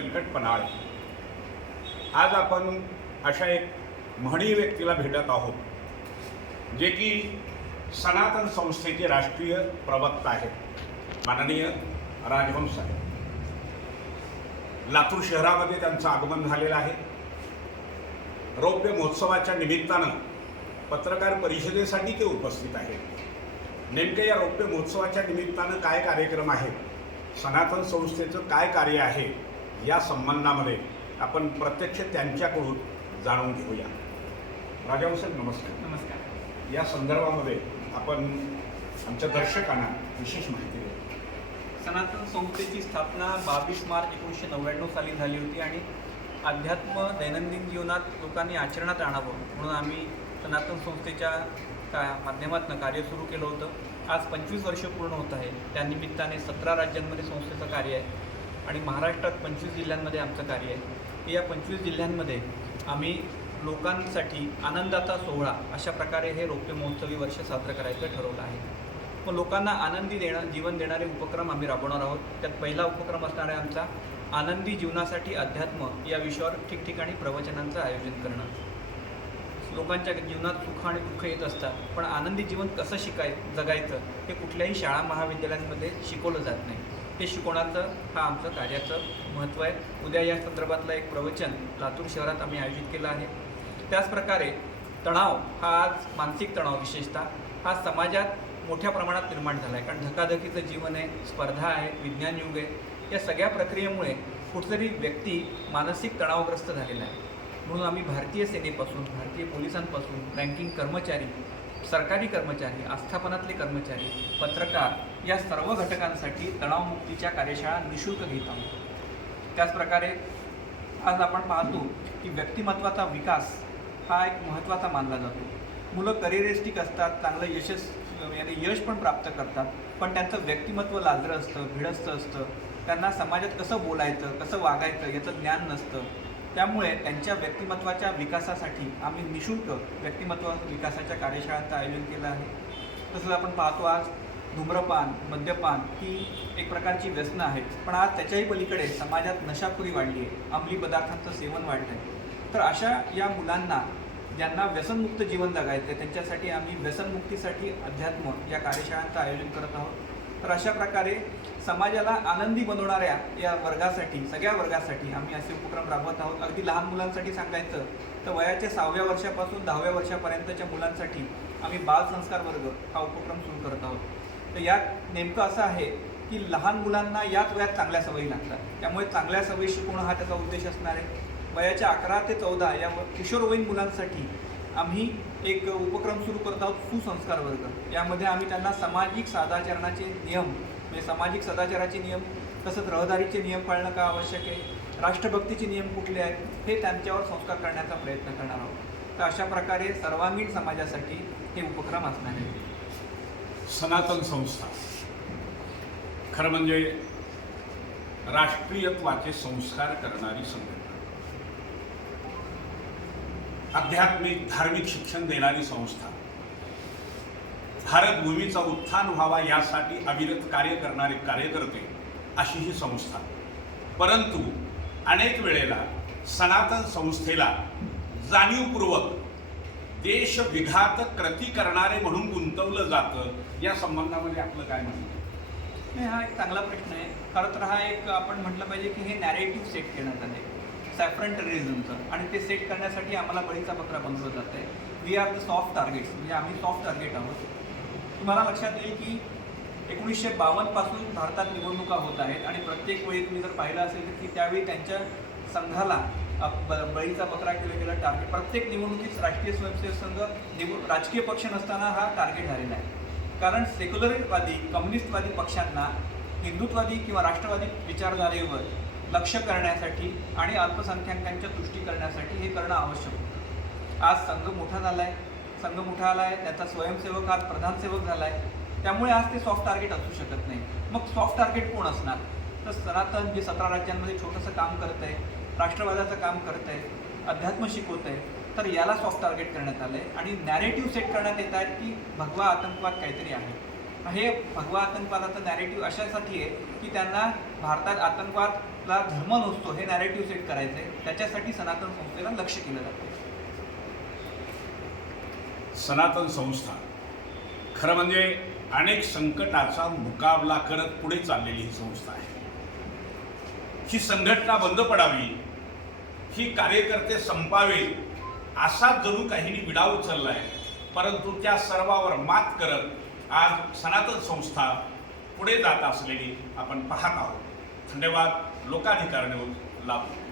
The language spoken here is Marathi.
व्यंकट पन्हाळे आज आपण अशा एक म्हणी व्यक्तीला भेटत आहोत जे की सनातन संस्थेचे राष्ट्रीय प्रवक्ता आहेत. माननीय राजवंश साहेब. लातूर शहरामध्ये त्यांचं आगमन झालेलं आहे. रौप्य महोत्सवाच्या निमित्तानं पत्रकार परिषदेसाठी ते उपस्थित आहेत. नेमके या रौप्य महोत्सवाच्या निमित्तानं काय कार्यक्रम आहेत? सनातन संस्थेचं काय कार्य आहे? या संबंधामध्ये आपण प्रत्यक्ष त्यांच्याकडून जाणून घेऊया. राजावसाहेब नमस्कार. नमस्कार. या संदर्भामध्ये आपण आमच्या दर्शकांना विशेष माहिती द्या सनातन संस्थेची स्थापना बावीस मार्च एकोणीसशे नव्याण्णव साली झाली होती आणि अध्यात्म दैनंदिन जीवनात लोकांनी आचरणात आणावं म्हणून आम्ही सनातन संस्थेच्या का माध्यमातून कार्य सुरू केलं होतं. आज पंचवीस वर्ष पूर्ण होत आहे. त्यानिमित्ताने सतरा राज्यांमध्ये संस्थेचं कार्य आहे. आणि महाराष्ट्रात पंचवीस जिल्ह्यांमध्ये आमचं कार्य आहे. या पंचवीस जिल्ह्यांमध्ये आम्ही लोकांसाठी आनंदाचा सोहळा अशा प्रकारे हे रौप्य महोत्सवी वर्ष साजरं करायचं ठरवलं आहे. मग लोकांना आनंदी देणं जीवन देणारे उपक्रम आम्ही राबवणार आहोत. त्यात पहिला उपक्रम असणार आहे आमचा आनंदी जीवनासाठी अध्यात्म या विषयावर ठिकठिकाणी प्रवचनांचं आयोजन करणं. लोकांच्या जीवनात सुख आणि दुःख येत असतात पण आनंदी जीवन कसं शिकाय जगायचं हे कुठल्याही शाळा महाविद्यालयांमध्ये शिकवलं जात नाही. हे शिकवण्याचं हा आमचं कार्याचं महत्त्व आहे. उद्या या संदर्भातलं एक प्रवचन लातूर शहरात आम्ही आयोजित केलं आहे. त्याचप्रकारे तणाव हा आज मानसिक तणाव विशेषतः हा समाजात मोठ्या प्रमाणात निर्माण झाला आहे. कारण धकाधकीचं जीवन आहे स्पर्धा आहे विज्ञान युग आहे. या सगळ्या प्रक्रियेमुळे कुठतरी व्यक्ती मानसिक तणावग्रस्त झालेला आहे. म्हणून आम्ही भारतीय सेनेपासून भारतीय पोलिसांपासून बँकिंग कर्मचारी सरकारी कर्मचारी आस्थापनातले कर्मचारी पत्रकार या सर्व घटकांसाठी तणावमुक्तीच्या कार्यशाळा निशुल्क घेत आहोत. त्याचप्रकारे आज आपण पाहतो की व्यक्तिमत्वाचा विकास हा एक महत्त्वाचा मानला जातो. मुलं करिअरिस्टिक असतात चांगलं यशस याने यश पण प्राप्त करतात पण त्यांचं व्यक्तिमत्व लाजरं असतं भिडस्त असतं. त्यांना समाजात कसं बोलायचं कसं वागायचं याचं ज्ञान नसतं. त्यामुळे त्यांच्या व्यक्तिमत्वाच्या विकासासाठी आम्ही निशुल्क व्यक्तिमत्व विकासाच्या कार्यशाळांचं आयोजन केलं आहे. तसंच आपण पाहतो आज धूम्रपान मद्यपान ही एक प्रकारची व्यसनं आहेत. पण आज त्याच्याही पलीकडे समाजात नशाखोरी वाढली आहे. अंमली पदार्थांचं सेवन वाढलं आहे तर अशा या मुलांना ज्यांना व्यसनमुक्त जीवन जगायचं आहे त्यांच्यासाठी आम्ही व्यसनमुक्तीसाठी अध्यात्म या कार्यशाळांचं आयोजन करत आहोत. तर अशा प्रकारे समाजाला आनंदी बनवणाऱ्या या वर्गासाठी सगळ्या वर्गासाठी आम्ही असे उपक्रम राबवत आहोत. अगदी लहान मुलांसाठी सांगायचं तर वयाच्या सहाव्या वर्षापासून दहाव्या वर्षापर्यंतच्या मुलांसाठी आम्ही बालसंस्कार वर्ग हा उपक्रम सुरू करत आहोत. तर यात नेमकं असं आहे की लहान मुलांना याच वयात चांगल्या सवयी लागतात. त्यामुळे चांगल्या सवयी शिकवणं हा त्याचा उद्देश असणार आहे? वयाच्या अकरा ते चौदा या व- किशोरवयीन मुलांसाठी आम्ही एक उपक्रम सुरू करत आहोत सुसंस्कार वर्ग. यामध्ये आम्ही त्यांना सामाजिक सदाचरणाचे नियम म्हणजे सामाजिक सदाचाराचे नियम तसंच रहदारीचे नियम पाळणं का आवश्यक आहे राष्ट्रभक्तीचे नियम कुठले आहेत हे त्यांच्यावर संस्कार करण्याचा प्रयत्न करणार आहोत. तर अशा प्रकारे सर्वांगीण समाजासाठी हे उपक्रम असणार आहे. सनातन संस्था. खरं म्हणजे राष्ट्रीयत्वाचे संस्कार करणारी संघटना. आध्यात्मिक धार्मिक शिक्षण देणारी संस्था. भारतभूमीचा उत्थान व्हावा यासाठी अविरत कार्य करणारे कार्यकर्ते अशी ही संस्था. परंतु अनेक वेळेला सनातन संस्थेला जाणीवपूर्वक देशविघात कृती करणारे म्हणून गुंतवलं जातं या संबंधामध्ये आपलं काय म्हणणं नाही हा एक चांगला प्रश्न आहे. खरं तर हा एक आपण म्हटलं पाहिजे की हे नॅरेटिव्ह सेट केलं जाते. सॅफ्रन टेरिझमचं आणि ते सेट करण्यासाठी आम्हाला बळीचा बकरा बनवलं जात आहे we are the soft targets म्हणजे आम्ही सॉफ्ट टार्गेट आहोत. तुम्हाला लक्षात येईल की एकोणीसशे बावन्नपासून भारतात निवडणुका होत आहेत आणि प्रत्येक वेळी तुम्ही जर पाहिलं असेल तर की त्यावेळी त्यांच्या संघाला ब- बळीचा बकरा केलं गेला टार्गेट प्रत्येक निवडणुकीत राष्ट्रीय स्वयंसेवक संघ निवड राजकीय पक्ष नसताना हा टार्गेट झालेला आहे. कारण सेक्युलरवादी कम्युनिस्टवादी पक्षांना हिंदुत्ववादी किंवा राष्ट्रवादी विचारधारेवर लक्ष करण्यासाठी आणि अल्पसंख्याकांच्या तुष्टी करण्यासाठी हे करणं आवश्यक होतं. आज संघ मोठा झाला आहे संघ मोठा आला आहे त्याचा स्वयंसेवक आज प्रधानसेवक झाला आहे त्यामुळे आज ते सॉफ्ट टार्गेट असू शकत नाही. मग सॉफ्ट टार्गेट कोण असणार? तर सनातन जे सतरा राज्यांमध्ये छोटंसं काम करत आहे राष्ट्रवादाचं काम करत आहे अध्यात्म शिकवत आहे तर याला सॉफ्ट टार्गेट करण्यात आलं आहे आणि नॅरेटिव्ह सेट करण्यात येत आहेत की भगवा आतंकवाद काहीतरी आहे. हे भगवा आतंकवादाचं नॅरेटिव्ह अशासाठी आहे की त्यांना भारतात आतंकवादला धर्म नसतो हे नॅरेटिव्ह सेट करायचं आहे त्याच्यासाठी सनातन संस्थेला लक्ष केलं जातं. सनातन संस्था. खरं म्हणजे अनेक संकटाचा मुकाबला करत पुढे चाललेली ही संस्था आहे. ही संघटना बंद पडावी ही कार्यकर्ते संपावे असा जणू काहींनी विडा उचललाय. परंतु त्या सर्वावर मात करत आज सनातन संस्था पुढे जात असलेली आपण पाहत आहोत. धन्यवाद. लोकाधिकार न्यूज लाभ.